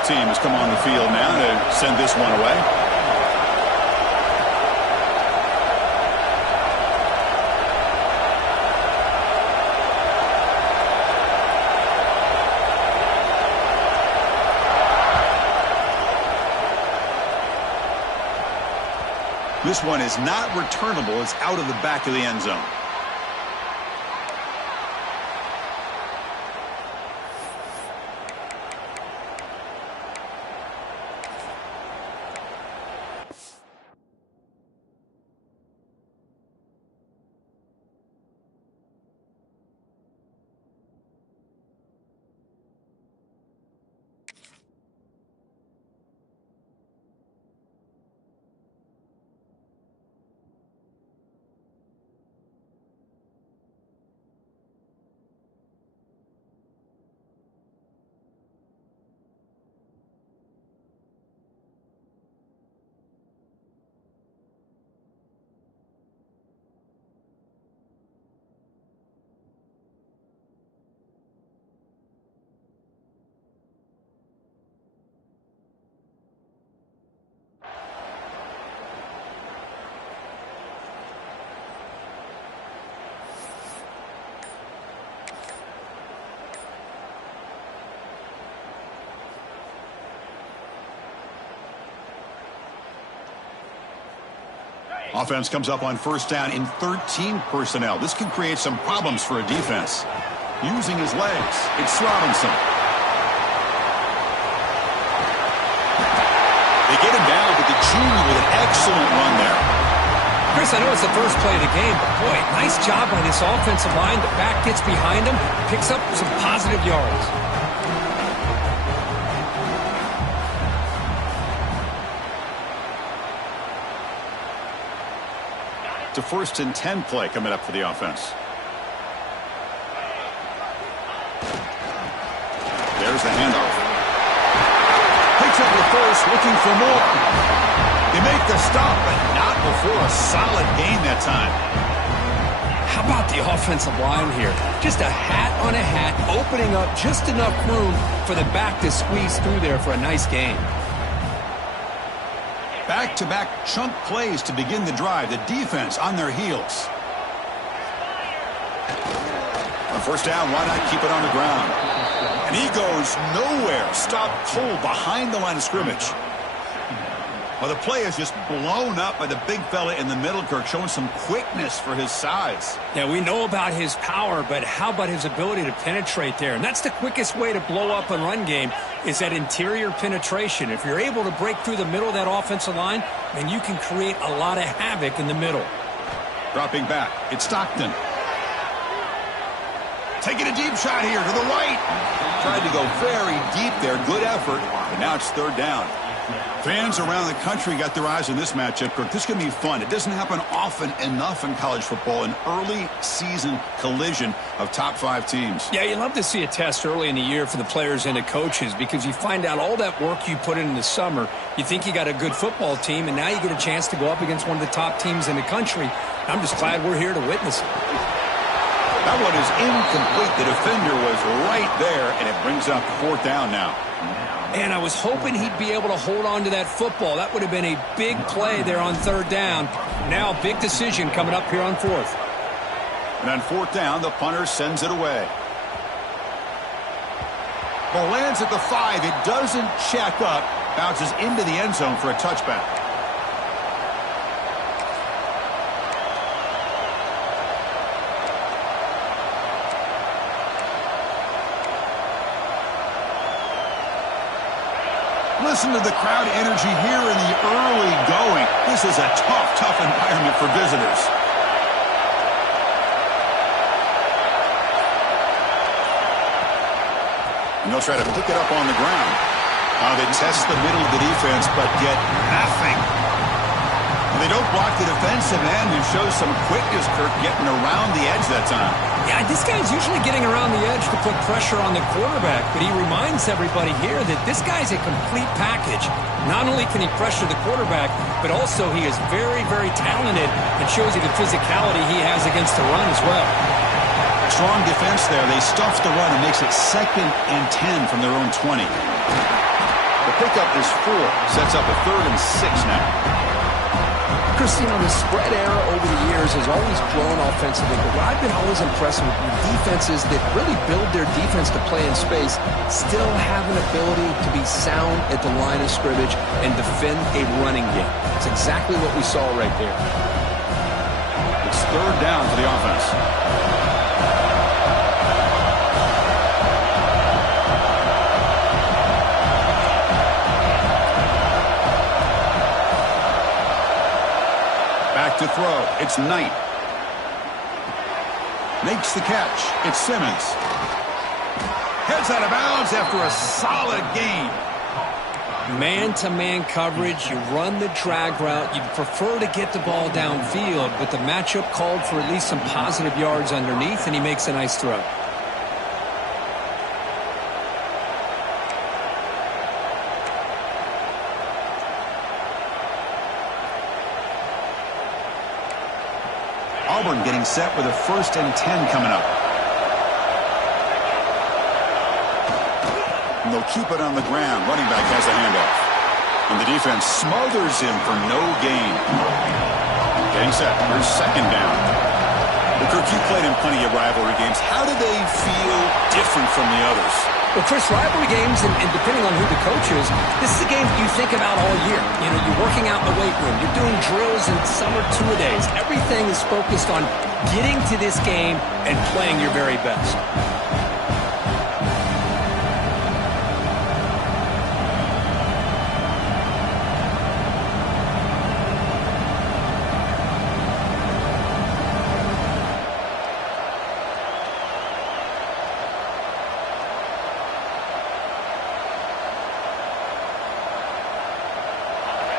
kickoff team has come on the field now to send this one away. This one is not returnable. It's out of the back of the end zone. Offense comes up on first down in 13 personnel. This can create some problems for a defense. Using his legs, it's Robinson. They get him down with the junior with an excellent run there. Chris, I know it's the first play of the game, but boy, nice job by this offensive line. The back gets behind him, picks up some positive yards. It's a 1st and 10 play coming up for the offense. There's the handoff. Picks up the first, looking for more. They make the stop, but not before a solid gain that time. How about the offensive line here? Just a hat on a hat, opening up just enough room for the back to squeeze through there for a nice gain. Back-to-back chunk plays to begin the drive. The defense on their heels. On first down, why not keep it on the ground? And he goes nowhere. Stop cold behind the line of scrimmage. Well, the play is just blown up by the big fella in the middle, Kirk, showing some quickness for his size. Yeah, we know about his power, but how about his ability to penetrate there? And that's the quickest way to blow up a run game is that interior penetration. If you're able to break through the middle of that offensive line, then you can create a lot of havoc in the middle. Dropping back, it's Stockton. Taking a deep shot here to the right. Tried to go very deep there. Good effort, but now it's 3rd down. Fans around the country got their eyes on this matchup, Kirk. This is going to be fun. It doesn't happen often enough in college football, an early season collision of top 5 teams. Yeah, you love to see a test early in the year for the players and the coaches because you find out all that work you put in the summer. You think you got a good football team, and now you get a chance to go up against one of the top teams in the country. I'm just glad we're here to witness it. That one is incomplete. The defender was right there, and it brings up 4th down now. And I was hoping he'd be able to hold on to that football. That would have been a big play there on 3rd down. Now a big decision coming up here on 4th. And on 4th down, the punter sends it away. Ball lands at the 5. It doesn't check up. Bounces into the end zone for a touchback. Listen to the crowd energy here in the early going. This is a tough environment for visitors. And they'll try to pick it up on the ground. They test the middle of the defense, but get nothing. And they don't block the defensive end, who shows some quickness, Kirk, getting around the edge that time. Yeah, this guy's usually getting around the edge to put pressure on the quarterback, but he reminds everybody here that this guy's a complete package. Not only can he pressure the quarterback, but also he is very, very talented and shows you the physicality he has against the run as well. Strong defense there. They stuff the run and makes it 2nd and 10 from their own 20. pickup is 4. Sets up a 3rd and 6 now. Christine, the spread era over the years has always grown offensively, but what I've been always impressed with defenses that really build their defense to play in space still have an ability to be sound at the line of scrimmage and defend a running game. It's exactly what we saw right there. It's 3rd down for the offense. Back to throw. It's Knight. Makes the catch. It's Simmons. Heads out of bounds after a solid gain. Man-to-man coverage, you run the drag route. You'd prefer to get the ball downfield, but the matchup called for at least some positive yards underneath, and he makes a nice throw. Auburn getting set with a 1st and 10 coming up. And they'll keep it on the ground. Running back has a handoff. And the defense smothers him for no gain. Getting set. Here's 2nd down. Well, Kirk, you played in plenty of rivalry games. How do they feel different from the others? Well, Chris, rivalry games, and depending on who the coach is, this is a game you think about all year. You know, you're working out in the weight room. You're doing drills and summer two-a-days. Everything is focused on getting to this game and playing your very best.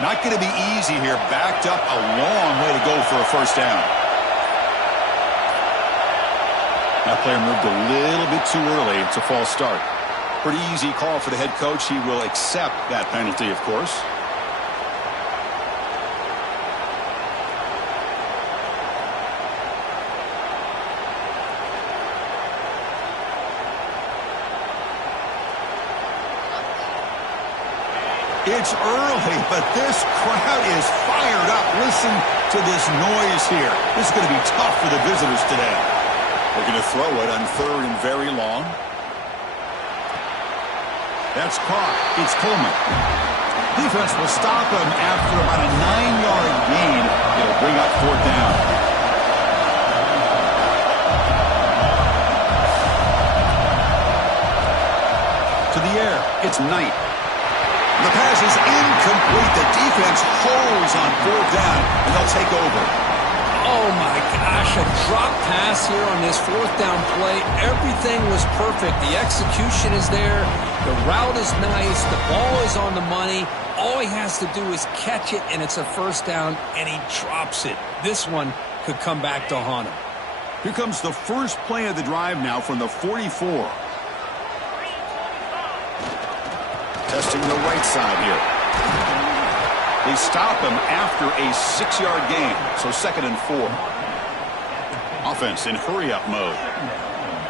Not going to be easy here. Backed up a long way to go for a 1st down. That player moved a little bit too early. It's a false start. Pretty easy call for the head coach. He will accept that penalty, of course. It's early, but this crowd is fired up. Listen to this noise here. This is going to be tough for the visitors today. They're going to throw it on 3rd and very long. That's caught. It's Coleman. Defense will stop him after about a 9-yard gain. It'll bring up 4th down. To the air. It's Knight. The pass is incomplete. The defense holds on 4th down, and they'll take over. Oh, my gosh, a drop pass here on this 4th down play. Everything was perfect. The execution is there. The route is nice. The ball is on the money. All he has to do is catch it, and it's a 1st down, and he drops it. This one could come back to haunt him. Here comes the first play of the drive now from the 44. Testing the right side here. They stop him after a 6-yard gain, so 2nd and 4. Offense in hurry-up mode.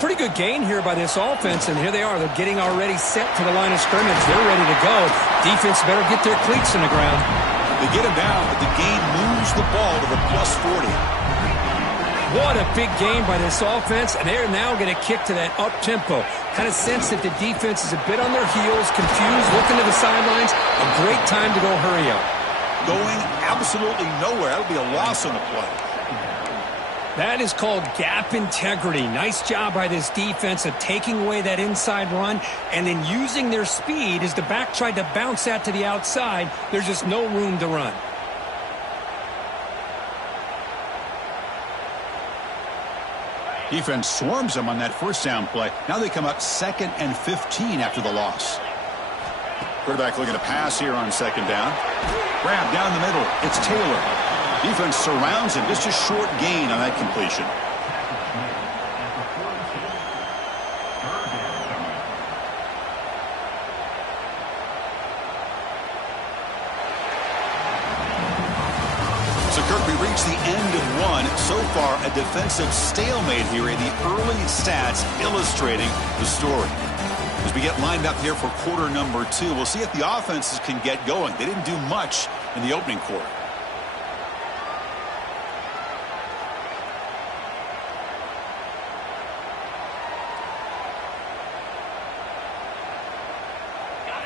Pretty good gain here by this offense, and here they are. They're getting already set to the line of scrimmage. They're ready to go. Defense better get their cleats in the ground. They get him down, but the gain moves the ball to the plus 40. What a big game by this offense, and they're now going to kick to that up-tempo. Kind of sense that the defense is a bit on their heels, confused, looking to the sidelines. A great time to go hurry up. Going absolutely nowhere. That'll be a loss on the play. That is called gap integrity. Nice job by this defense of taking away that inside run and then using their speed as the back tried to bounce that to the outside. There's just no room to run. Defense swarms them on that 1st down play. Now they come up 2nd and 15 after the loss. Quarterback looking to pass here on 2nd down. Grab down the middle. It's Taylor. Defense surrounds him. Just a short gain on that completion. So, Kirk, we reach the end of one. So far, a defensive stalemate here in the early stats illustrating the story. As we get lined up here for quarter number 2, we'll see if the offenses can get going. They didn't do much in the opening quarter.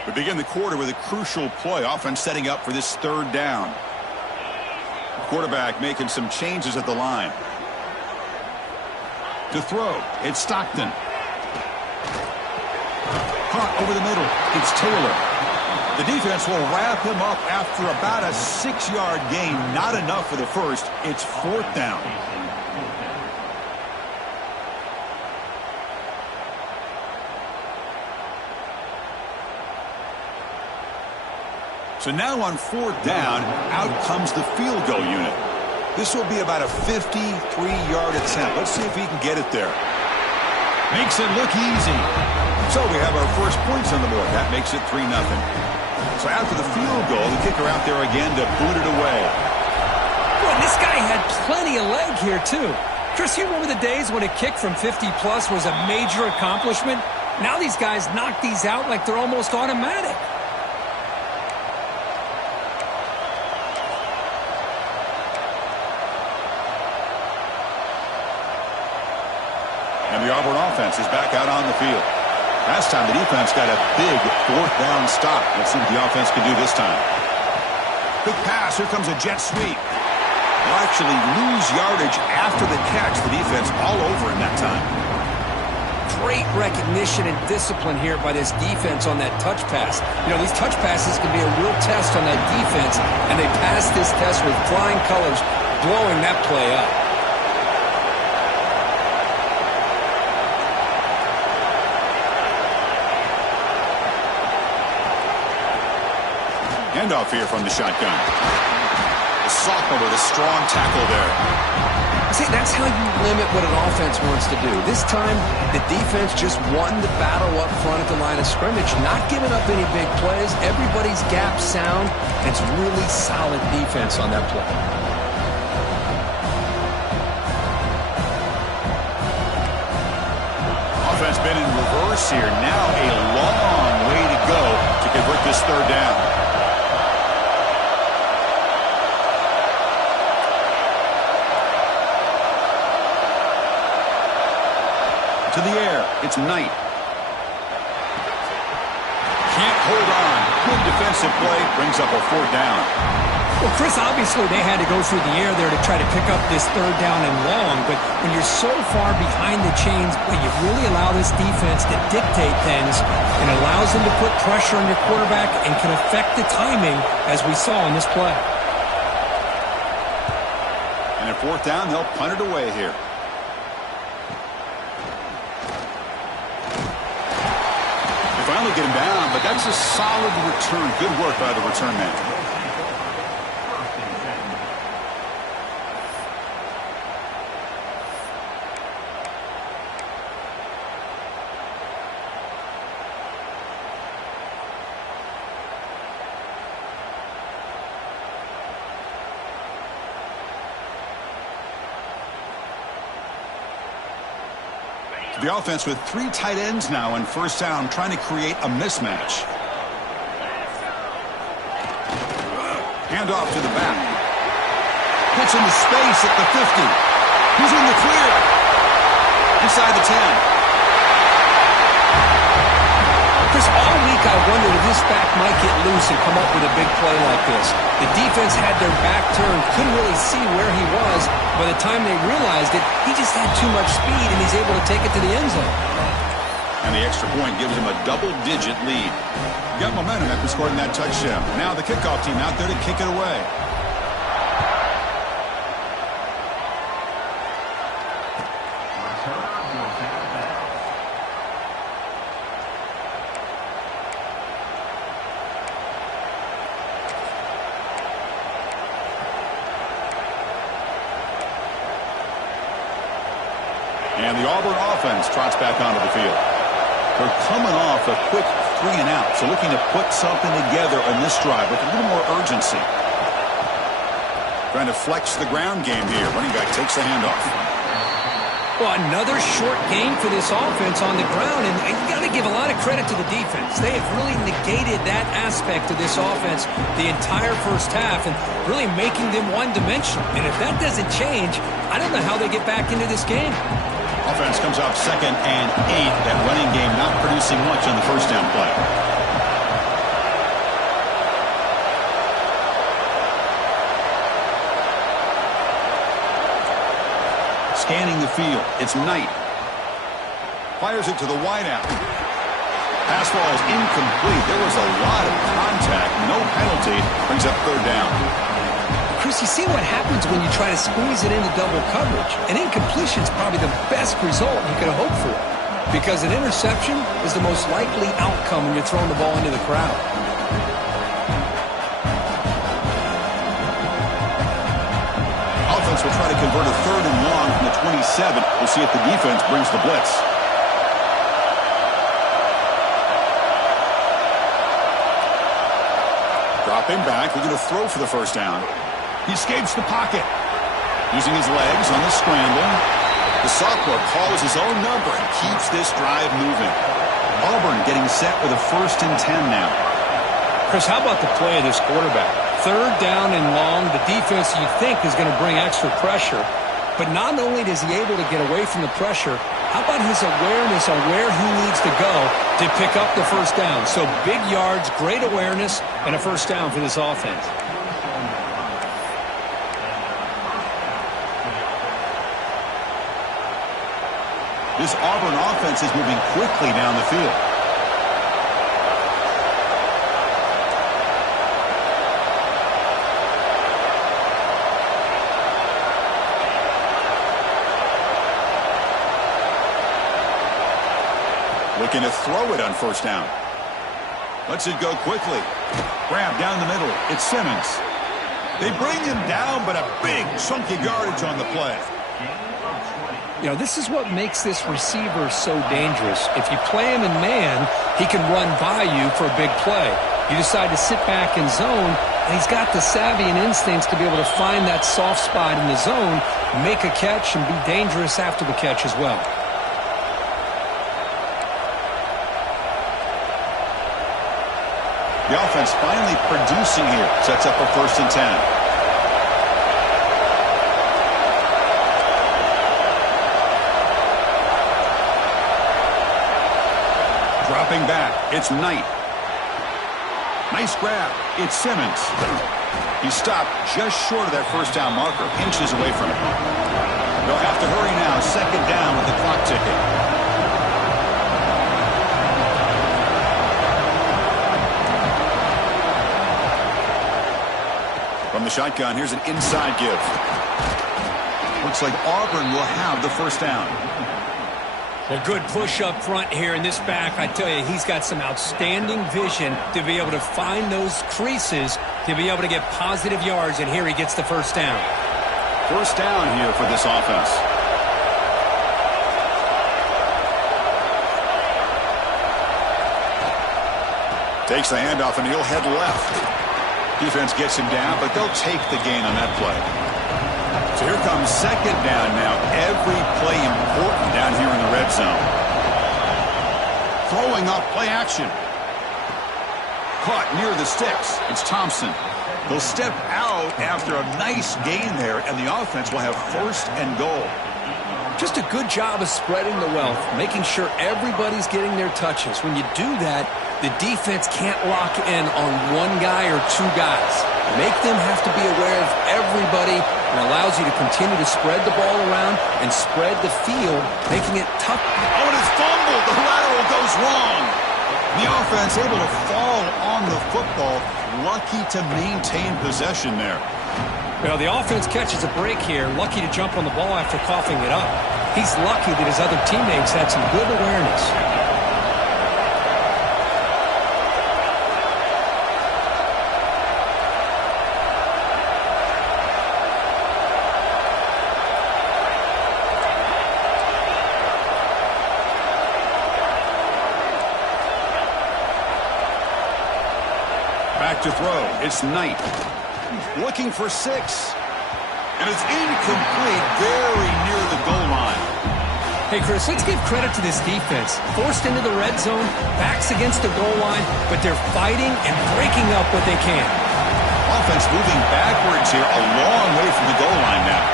We begin the quarter with a crucial play. Offense setting up for this third down. Quarterback making some changes at the line. To throw, it's Stockton. Caught over the middle, it's Taylor. The defense will wrap him up after about a 6-yard gain. Not enough for the first. It's fourth down. So now on fourth down, out comes the field goal unit. This will be about a 53-yard attempt. Let's see if he can get it there. Makes it look easy. So we have our first points on the board. That makes it 3-0. So after the field goal, the kicker out there again to boot it away. Boy, this guy had plenty of leg here, too. Chris, you remember the days when a kick from 50-plus was a major accomplishment? Now these guys knock these out like they're almost automatic. And the Auburn offense is back out on the field. Last time the defense got a big fourth down stop. Let's see what the offense can do this time. Big pass. Here comes a jet sweep. They'll actually lose yardage after the catch. The defense all over in that time. Great recognition and discipline here by this defense on that touch pass. You know, these touch passes can be a real test on that defense, and they passed this test with flying colors, blowing that play up. Handoff here from the shotgun. The sophomore with a strong tackle there. See, that's how you limit what an offense wants to do. This time, the defense just won the battle up front at the line of scrimmage, not giving up any big plays. Everybody's gap sound. It's really solid defense on that play. Offense been in reverse here. Now a long way to go to convert this third down. To the air, it's Knight. Can't hold on. Good defensive play, brings up a fourth down. Well, Chris, obviously they had to go through the air there to try to pick up this third down and long, but when you're so far behind the chains, you really allow this defense to dictate things. It allows them to put pressure on your quarterback and can affect the timing, as we saw in this play. And at fourth down, they'll punt it away here. Finally get him down, but that's a solid return. Good work by the return man. The offense with 3 tight ends now on first down, trying to create a mismatch. Handoff to the back. Gets into space at the 50. He's in the clear. Inside the 10. Chris, all week I wondered if this back might get loose and come up with a big play like this. The defense had their back turned, couldn't really see where he was. By the time they realized it, he just had too much speed, and he's able to take it to the end zone. And the extra point gives him a double-digit lead. Got momentum after scoring that touchdown. Now the kickoff team out there to kick it away. And the Auburn offense trots back onto the field. They're coming off a quick 3-and-out, so looking to put something together on this drive with a little more urgency. Trying to flex the ground game here. Running back takes the handoff. Well, another short game for this offense on the ground, and you got to give a lot of credit to the defense. They have really negated that aspect of this offense the entire first half and really making them one-dimensional. And if that doesn't change, I don't know how they get back into this game. Offense comes up 2nd and 8. That running game not producing much on the first down play. Scanning the field. It's Knight. Fires it to the wideout. Pass ball is incomplete. There was a lot of contact. No penalty. Brings up 3rd down. Chris, you see what happens when you try to squeeze it into double coverage. An incompletion is probably the best result you could hope for, because an interception is the most likely outcome when you're throwing the ball into the crowd. Offense will try to convert a 3rd and long from the 27. We'll see if the defense brings the blitz. Dropping back, we're going to throw for the first down. He escapes the pocket. Using his legs on the scramble. The sophomore calls his own number and keeps this drive moving. Auburn getting set with a 1st and 10 now. Chris, how about the play of this quarterback? 3rd down and long. The defense, you think, is going to bring extra pressure. But not only is he able to get away from the pressure, how about his awareness on where he needs to go to pick up the first down? So big yards, great awareness, and a first down for this offense. This Auburn offense is moving quickly down the field. Looking to throw it on first down. Lets it go quickly. Grab down the middle. It's Simmons. They bring him down, but a big chunky yardage on the play. You know, this is what makes this receiver so dangerous. If you play him in man, he can run by you for a big play. You decide to sit back in zone, and he's got the savvy and instincts to be able to find that soft spot in the zone, make a catch, and be dangerous after the catch as well. The offense finally producing here. Sets up a 1st and 10. Dropping back, it's Knight. Nice grab, it's Simmons. He stopped just short of that first down marker, inches away from it. They'll have to hurry now, 2nd down with the clock ticking. From the shotgun, here's an inside give. Looks like Auburn will have the first down. Well, good push up front here in this back. I tell you, he's got some outstanding vision to be able to find those creases, to be able to get positive yards, and here he gets the first down. First down here for this offense. Takes the handoff, and he'll head left. Defense gets him down, but they'll take the gain on that play. So here comes 2nd down now. Every play important down here in the red zone. Throwing up, play action. Caught near the sticks. It's Thompson. They'll step out after a nice gain there, and the offense will have 1st and goal. Just a good job of spreading the wealth, making sure everybody's getting their touches. When you do that, the defense can't lock in on one guy or 2 guys. Make them have to be aware of everybody, and allows you to continue to spread the ball around and spread the field, making it tough. Oh, and it's fumbled. The lateral goes wrong. The offense able to fall on the football. Lucky to maintain possession there. Well, the offense catches a break here. Lucky to jump on the ball after coughing it up. He's lucky that his other teammates had some good awareness. Back to throw. It's Knight. Looking for 6. And it's incomplete, very near the goal line. Hey, Chris, let's give credit to this defense. Forced into the red zone, backs against the goal line, but they're fighting and breaking up what they can. Offense moving backwards here, a long way from the goal line now.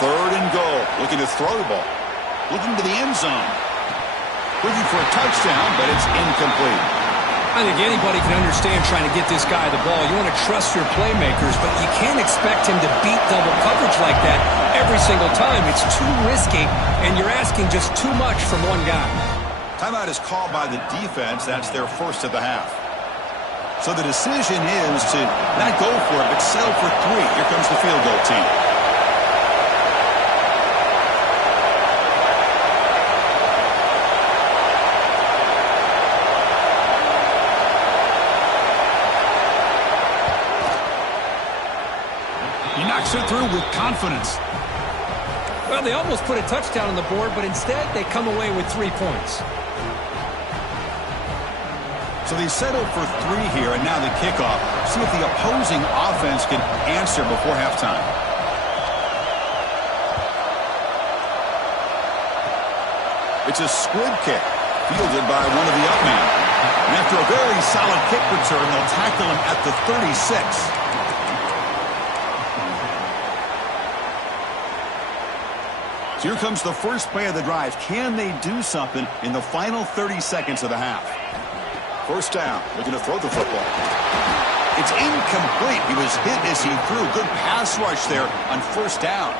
Third and goal, looking to throw the ball. Looking to the end zone. Looking for a touchdown, but it's incomplete. I think anybody can understand trying to get this guy the ball. You want to trust your playmakers, but you can't expect him to beat double coverage like that every single time. It's too risky, and you're asking just too much from one guy. Timeout is called by the defense. That's their first of the half. So the decision is to not go for it, but settle for 3. Here comes the field goal team. He knocks it through with confidence. Well, they almost put a touchdown on the board, but instead they come away with 3 points. So they settle for 3 here, and now the kickoff. See if the opposing offense can answer before halftime. It's a squib kick, fielded by one of the up men. And after a very solid kick return, they'll tackle him at the 36. So here comes the first play of the drive. Can they do something in the final 30 seconds of the half? First down, looking to throw the football. It's incomplete. He was hit as he threw. Good pass rush there on first down.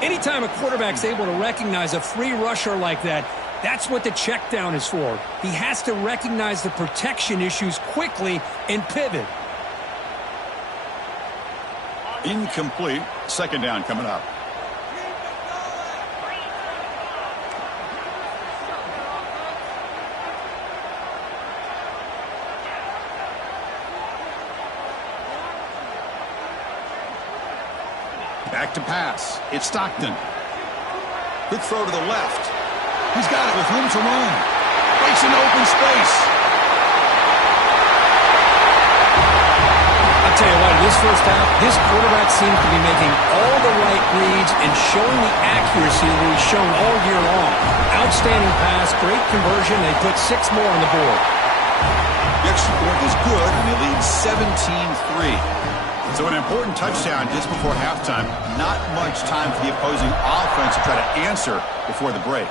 Anytime a quarterback's able to recognize a free rusher like that, that's what the check down is for. He has to recognize the protection issues quickly and pivot. Incomplete. Second down coming up. Back to pass. It's Stockton. Quick throw to the left. He's got it with room to roam. Breaks into open space. I'll tell you what, in this first half, this quarterback seems to be making all the right reads and showing the accuracy that he's shown all year long. Outstanding pass, great conversion. They put 6 more on the board. The extra point is good, and they lead 17-3. So an important touchdown just before halftime. Not much time for the opposing offense to try to answer before the break.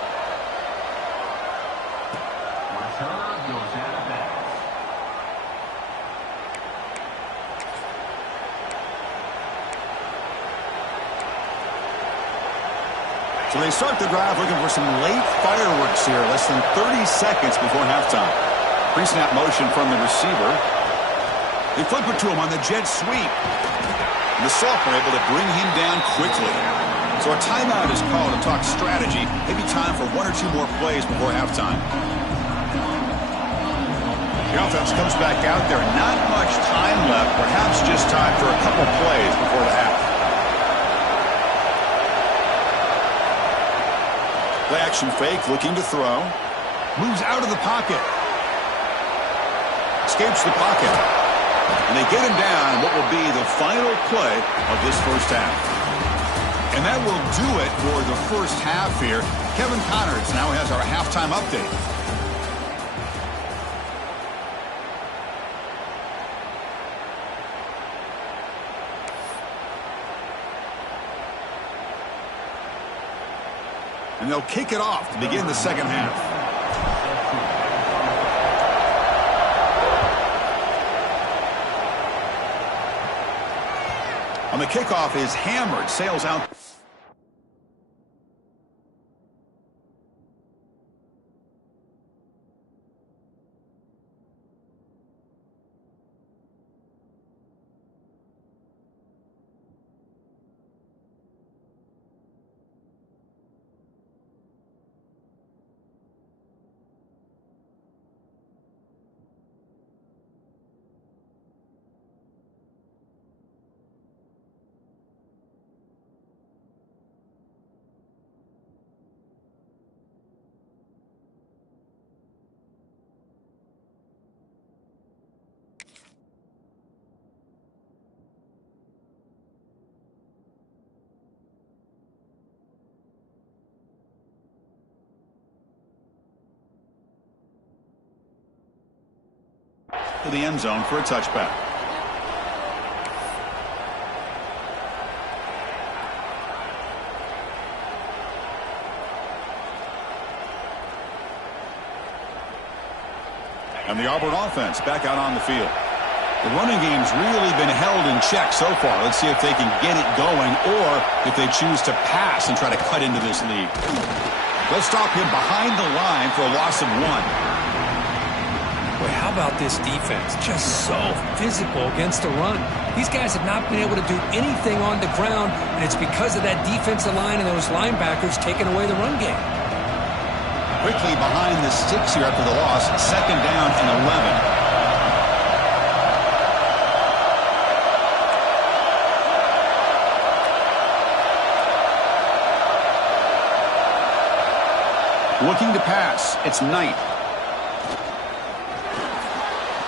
So they start the drive looking for some late fireworks here. Less than 30 seconds before halftime. Pre-snap motion from the receiver. They flip it to him on the jet sweep. And the sophomore able to bring him down quickly. So a timeout is called to talk strategy. Maybe time for 1 or 2 more plays before halftime. The offense comes back out there. Not much time left. Perhaps just time for a couple plays before the half. Play action fake, looking to throw. Moves out of the pocket. Escapes the pocket. And they get him down in what will be the final play of this first half. And that will do it for the first half here. Kevin Connors now has our halftime update. And they'll kick it off to begin the second half. On the kickoff is hammered, sails out. of the end zone for a touchback. And the Auburn offense back out on the field. The running game's really been held in check so far. Let's see if they can get it going or if they choose to pass and try to cut into this lead. They'll stop him behind the line for a loss of 1. Boy, how about this defense? Just so physical against the run. These guys have not been able to do anything on the ground, and it's because of that defensive line and those linebackers taking away the run game. Quickly behind the sticks here after the loss. 2nd down and 11. Looking to pass. It's Knight.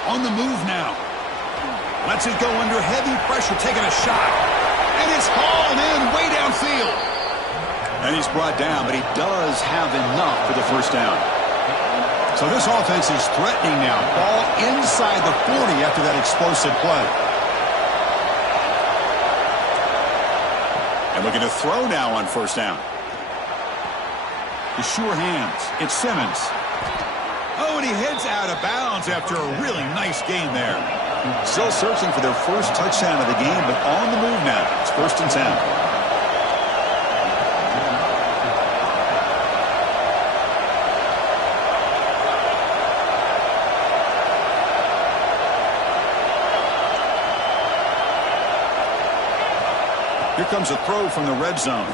On the move now. Lets it go under heavy pressure, taking a shot. And it's hauled in way downfield. And he's brought down, but he does have enough for the first down. So this offense is threatening now. Ball inside the 40 after that explosive play. And looking to throw now on first down. The sure hands. It's Simmons. Oh, and he heads out of bounds after a really nice gain there. Still searching for their first touchdown of the game, but on the move now. It's 1st and 10. Here comes a throw from the red zone.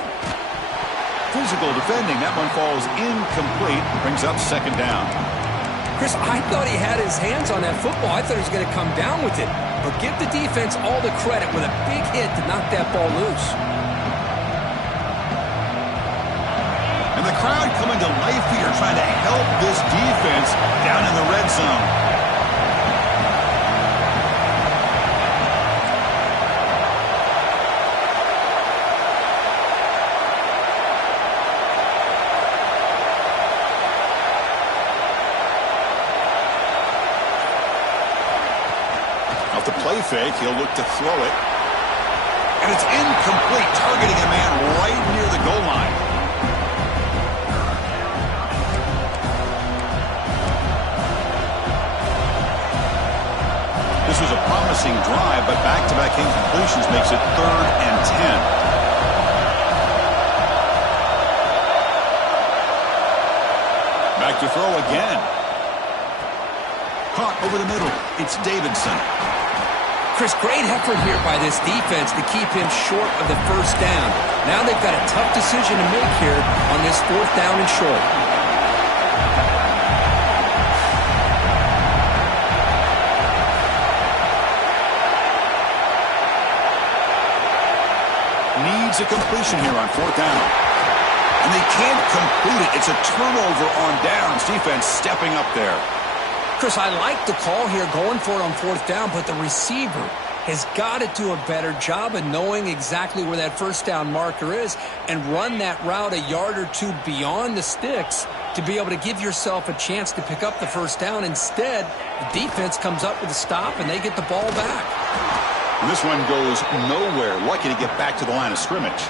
Physical defending. That one falls incomplete. Brings up 2nd down. Chris, I thought he had his hands on that football. I thought he was going to come down with it. But give the defense all the credit with a big hit to knock that ball loose. And the crowd coming to life here trying to help this defense down in the red zone. The play fake, he'll look to throw it. And it's incomplete, targeting a man right near the goal line. This was a promising drive, but back-to-back incompletions makes it 3rd and 10. Back to throw again. Caught over the middle. It's Davidson. Chris, great effort here by this defense to keep him short of the first down. Now they've got a tough decision to make here on this 4th down and short. Needs a completion here on 4th down. And they can't complete it. It's a turnover on downs. Defense stepping up there. Chris, I like the call here going for it on 4th down, but the receiver has got to do a better job of knowing exactly where that first down marker is and run that route a yard or 2 beyond the sticks to be able to give yourself a chance to pick up the first down. Instead, the defense comes up with a stop and they get the ball back. And this one goes nowhere. Lucky to get back to the line of scrimmage.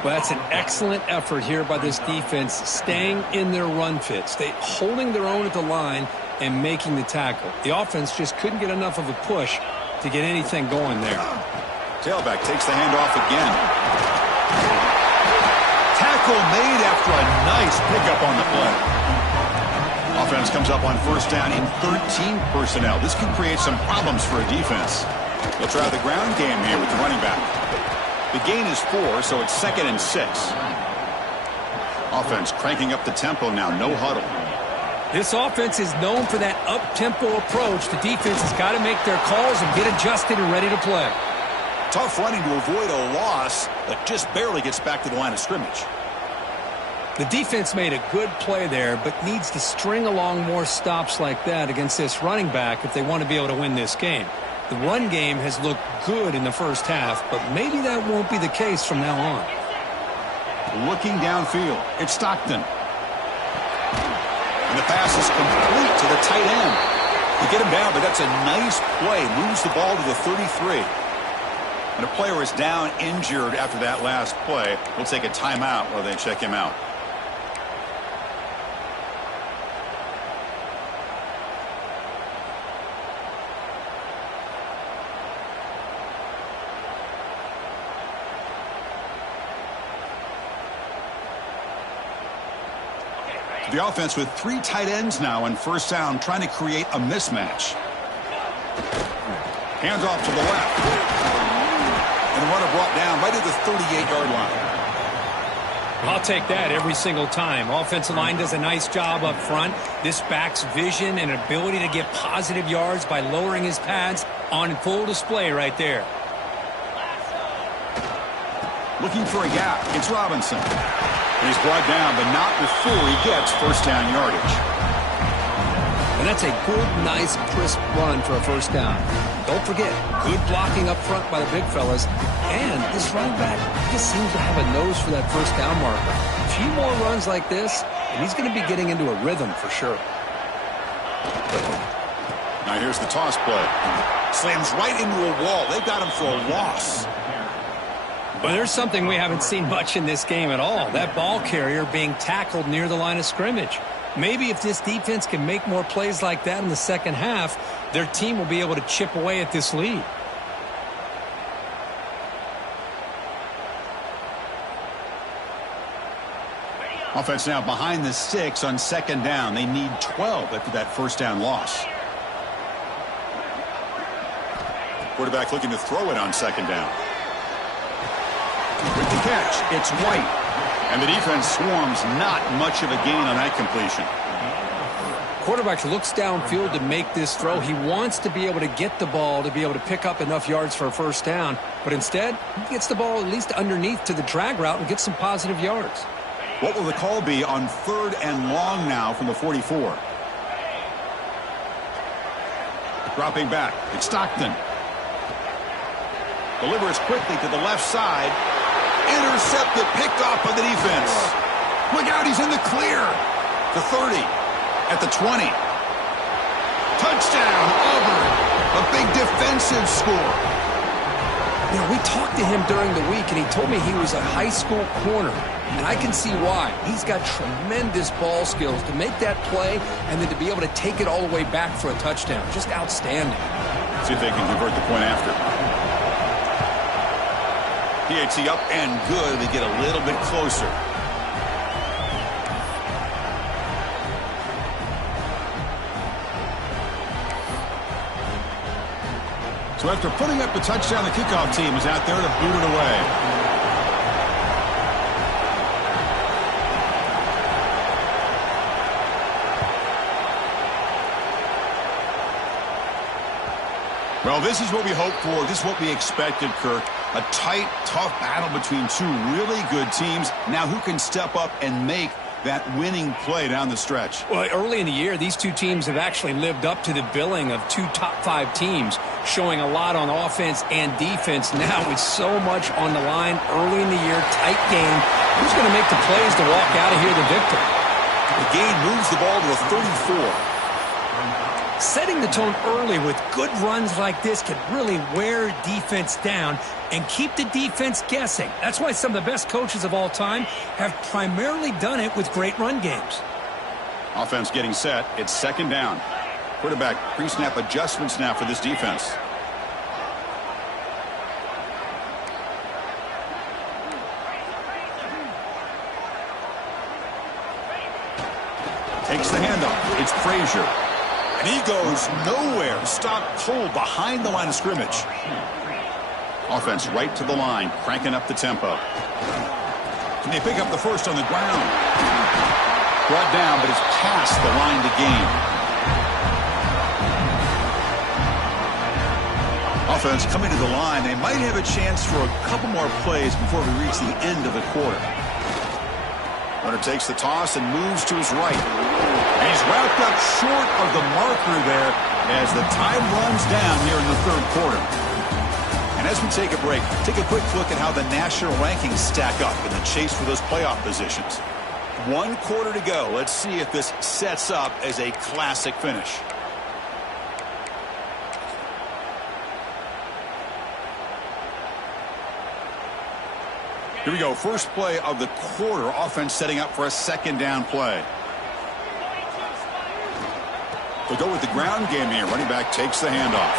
Well, that's an excellent effort here by this defense, staying in their run fit, holding their own at the line and making the tackle. The offense just couldn't get enough of a push to get anything going there. Tailback takes the handoff again. Tackle made after a nice pickup on the play. Offense comes up on first down in 13 personnel. This can create some problems for a defense. They'll try the ground game here with the running back. The gain is 4, so it's 2nd and 6. Offense cranking up the tempo now, no huddle. This offense is known for that up-tempo approach. The defense has got to make their calls and get adjusted and ready to play. Tough running to avoid a loss, but just barely gets back to the line of scrimmage. The defense made a good play there, but needs to string along more stops like that against this running back if they want to be able to win this game. The run game has looked good in the first half, but maybe that won't be the case from now on. Looking downfield, it's Stockton. And the pass is complete to the tight end. They get him down, but that's a nice play. Moves the ball to the 33. And a player is down injured after that last play. We'll take a timeout while they check him out. The offense with 3 tight ends now on first down, trying to create a mismatch. Hands off to the left. And the runner brought down right at the 38-yard line. I'll take that every single time. Offensive line does a nice job up front. This back's vision and ability to get positive yards by lowering his pads on full display right there. Looking for a gap. It's Robinson. And he's brought down, but not before he gets first down yardage. And that's a good, nice, crisp run for a first down. Don't forget, good blocking up front by the big fellas. And this running back just seems to have a nose for that first down marker. A few more runs like this, and he's going to be getting into a rhythm for sure. Now here's the toss play. Slams right into a wall. They've got him for a loss. But there's something we haven't seen much in this game at all. That ball carrier being tackled near the line of scrimmage. Maybe if this defense can make more plays like that in the second half, their team will be able to chip away at this lead. Offense now behind the 6 on second down. They need 12 after that first down loss. Quarterback looking to throw it on second down. With the catch, it's White. And the defense swarms, not much of a gain on that completion. Quarterback looks downfield to make this throw. He wants to be able to get the ball to be able to pick up enough yards for a first down. But instead, he gets the ball at least underneath to the drag route and gets some positive yards. What will the call be on 3rd and long now from the 44? Dropping back, it's Stockton. Delivers quickly to the left side. Intercepted, picked off by the defense. Look out, he's in the clear. The 30, at the 20. Touchdown, Auburn. A big defensive score. You know, we talked to him during the week, and he told me he was a high school corner. And I can see why. He's got tremendous ball skills to make that play and then to be able to take it all the way back for a touchdown. Just outstanding. See if they can convert the point after. PAT up and good. They get a little bit closer. So after putting up the touchdown, the kickoff team is out there to boot it away. Well, this is what we hoped for. This is what we expected, Kirk. A tight, tough battle between 2 really good teams. Now who can step up and make that winning play down the stretch? Well, early in the year, these 2 teams have actually lived up to the billing of 2 top 5 teams, showing a lot on offense and defense. Now with so much on the line early in the year, tight game. Who's going to make the plays to walk out of here the victor? The game moves the ball to the 34. Setting the tone early with good runs like this can really wear defense down and keep the defense guessing. That's why some of the best coaches of all time have primarily done it with great run games. Offense getting set. It's second down. Quarterback pre-snap adjustments now for this defense. Takes the handoff. It's Frazier. And he goes nowhere. Stopped cold behind the line of scrimmage. Offense right to the line, cranking up the tempo. Can they pick up the first on the ground? Brought down, but it's past the line to gain. Offense coming to the line. They might have a chance for a couple more plays before we reach the end of the quarter. Runner takes the toss and moves to his right. And he's wrapped up short of the marker there as the time runs down here in the 3rd quarter. And as we take a break, take a quick look at how the national rankings stack up in the chase for those playoff positions. 1 quarter to go. Let's see if this sets up as a classic finish. Here we go. First play of the quarter. Offense setting up for a second down play. They'll go with the ground game here. Running back takes the handoff.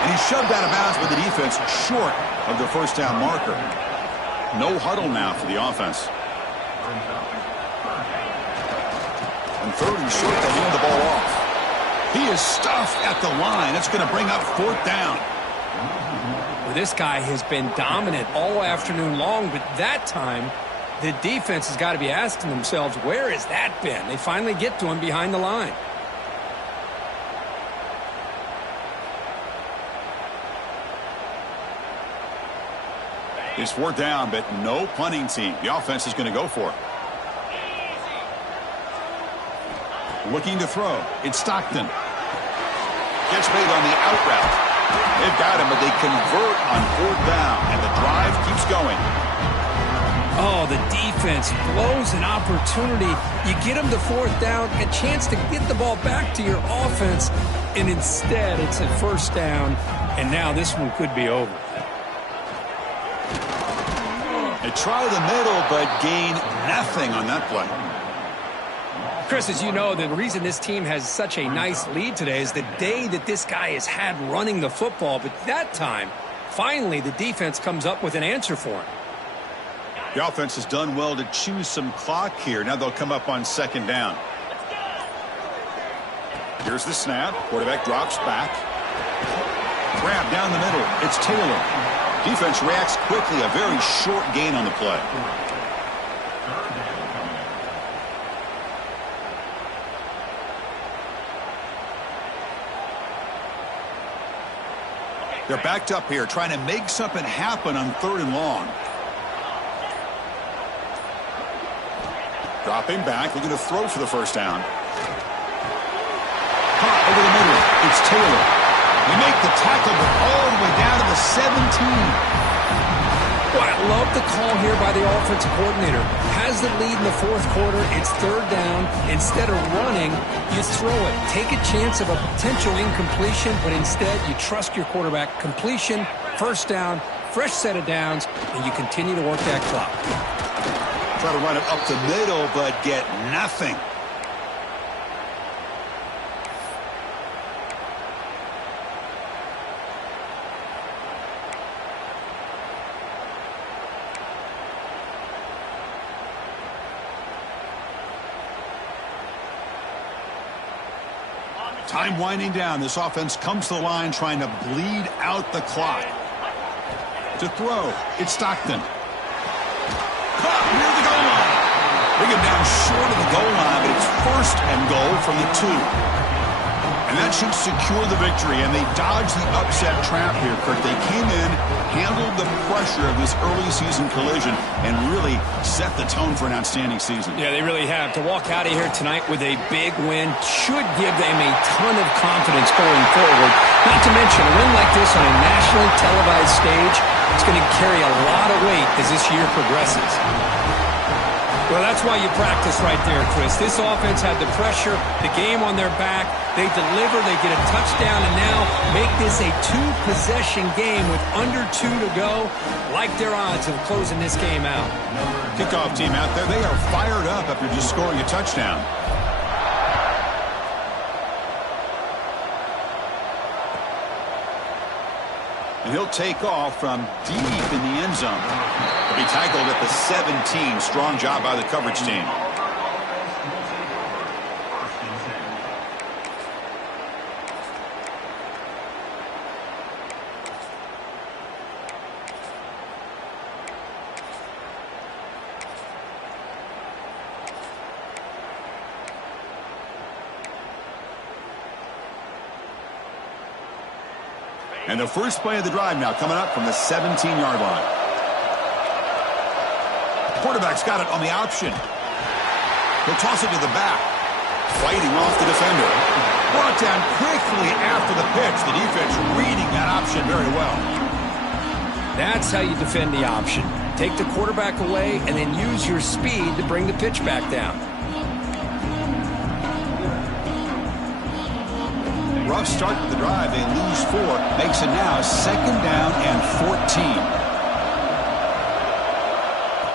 And he's shoved out of bounds with the defense short of the first down marker. No huddle now for the offense. And third and short, they hand the ball off. He is stuffed at the line. It's going to bring up fourth down. Well, this guy has been dominant all afternoon long, but that time the defense has got to be asking themselves, where has that been? They finally get to him behind the line. It's fourth down, but no punting team. The offense is going to go for it. Looking to throw. It's Stockton. Gets made on the out route. They've got him, but they convert on fourth down, and the drive keeps going. Oh, the defense blows an opportunity. You get them to fourth down, a chance to get the ball back to your offense, and instead it's a first down, and now this one could be over. They try the middle, but gain nothing on that play. Chris, as you know, the reason this team has such a nice lead today is the day that this guy has had running the football. But that time, finally, the defense comes up with an answer for him. The offense has done well to choose some clock here. Now they'll come up on second down. Here's the snap. Quarterback drops back. Grab down the middle. It's Taylor. Defense reacts quickly. A very short gain on the play. They're backed up here, trying to make something happen on third and long. Dropping back, looking to throw for the first down. Caught over the middle. It's Taylor. They make the tackle, but all the way down to the 17. Well, I love the call here by the offensive coordinator. Has the lead in the fourth quarter. It's third down. Instead of running, you throw it. Take a chance of a potential incompletion, but instead you trust your quarterback. Completion, first down, fresh set of downs, and you continue to work that clock. Try to run it up the middle, but get nothing. Time winding down. This offense comes to the line trying to bleed out the clock. To throw, it's Stockton. Caught near the goal line. Bring him down short of the goal line, but it's first and goal from the 2. And that should secure the victory, and they dodged the upset trap here, Kurt. They came in, handled the pressure of this early season collision, and really set the tone for an outstanding season. Yeah, they really have. To walk out of here tonight with a big win should give them a ton of confidence going forward. Not to mention, a win like this on a nationally televised stage, it's going to carry a lot of weight as this year progresses. Well, that's why you practice right there, Chris. This offense had the pressure, the game on their back. They deliver, they get a touchdown, and now make this a two-possession game with under 2 to go. Like their odds of closing this game out. Kickoff team out there, they are fired up after just scoring a touchdown. And he'll take off from deep in the end zone. He'll be tackled at the 17. Strong job by the coverage team. And the first play of the drive now coming up from the 17-yard line. Quarterback's got it on the option. He'll toss it to the back. Fighting off the defender. Brought down quickly after the pitch. The defense reading that option very well. That's how you defend the option. Take the quarterback away and then use your speed to bring the pitch back down. Rough start to the drive. They lose 4. Makes it now second down and 14.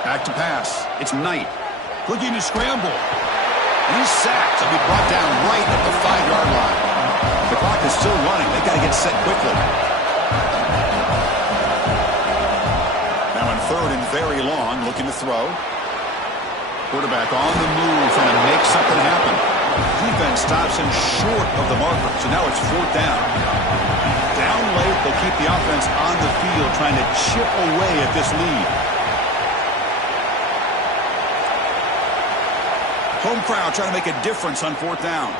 Back to pass. It's Knight. Looking to scramble. And he's sacked. He'll be brought down right at the 5-yard line. The clock is still running. They've got to get set quickly. Now in 3rd and very long, looking to throw. Quarterback on the move, trying to make something happen. Defense stops him short of the marker, so now it's 4th down. Down late, they'll keep the offense on the field, trying to chip away at this lead. Home crowd trying to make a difference on 4th down.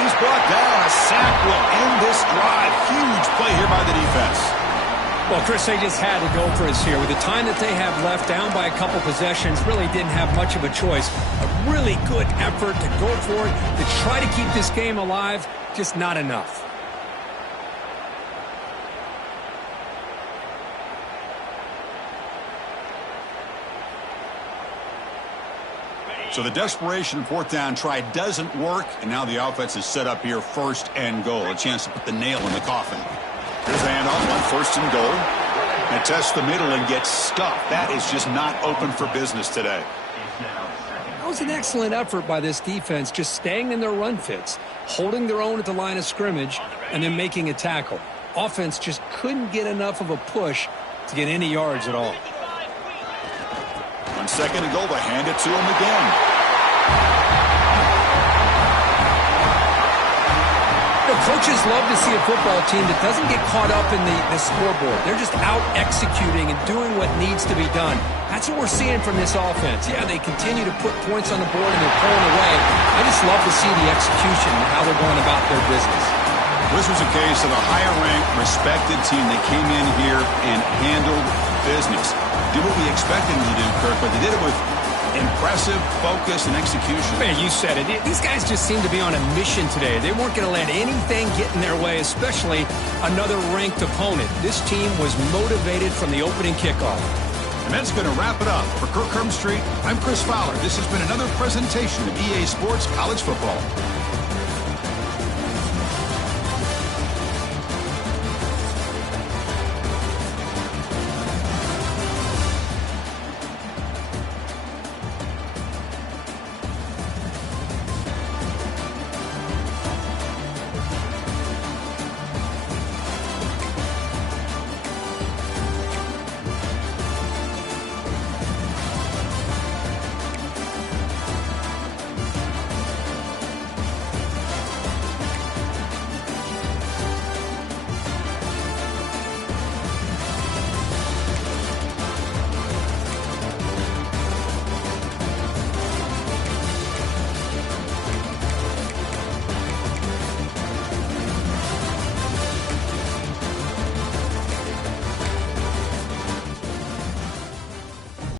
He's brought down. A sack will end this drive. Huge play here by the defense. Well, Chris, they just had to go for us here. With the time that they have left, down by a couple possessions, really didn't have much of a choice. A really good effort to go for it, to try to keep this game alive, just not enough. So the desperation 4th down try doesn't work, and now the offense is set up here, 1st and goal. A chance to put the nail in the coffin. Here's the handoff on 1st and goal. And test the middle and get stuffed. That is just not open for business today. That was an excellent effort by this defense, just staying in their run fits, holding their own at the line of scrimmage, and then making a tackle. Offense just couldn't get enough of a push to get any yards at all. On 2nd and goal, they hand it to him again. Coaches love to see a football team that doesn't get caught up in the scoreboard. They're just out executing and doing what needs to be done. That's what we're seeing from this offense. Yeah, they continue to put points on the board and they're pulling away. I just love to see the execution and how they're going about their business. This was a case of a higher-ranked, respected team that came in here and handled business. Did what we expected them to do, Kirk, but they did it with impressive focus and execution. Man, you said it. These guys just seem to be on a mission today. They weren't going to let anything get in their way, especially another ranked opponent. This team was motivated from the opening kickoff. And that's going to wrap it up. For Kirk Street, I'm Chris Fowler. This has been another presentation of EA Sports College Football.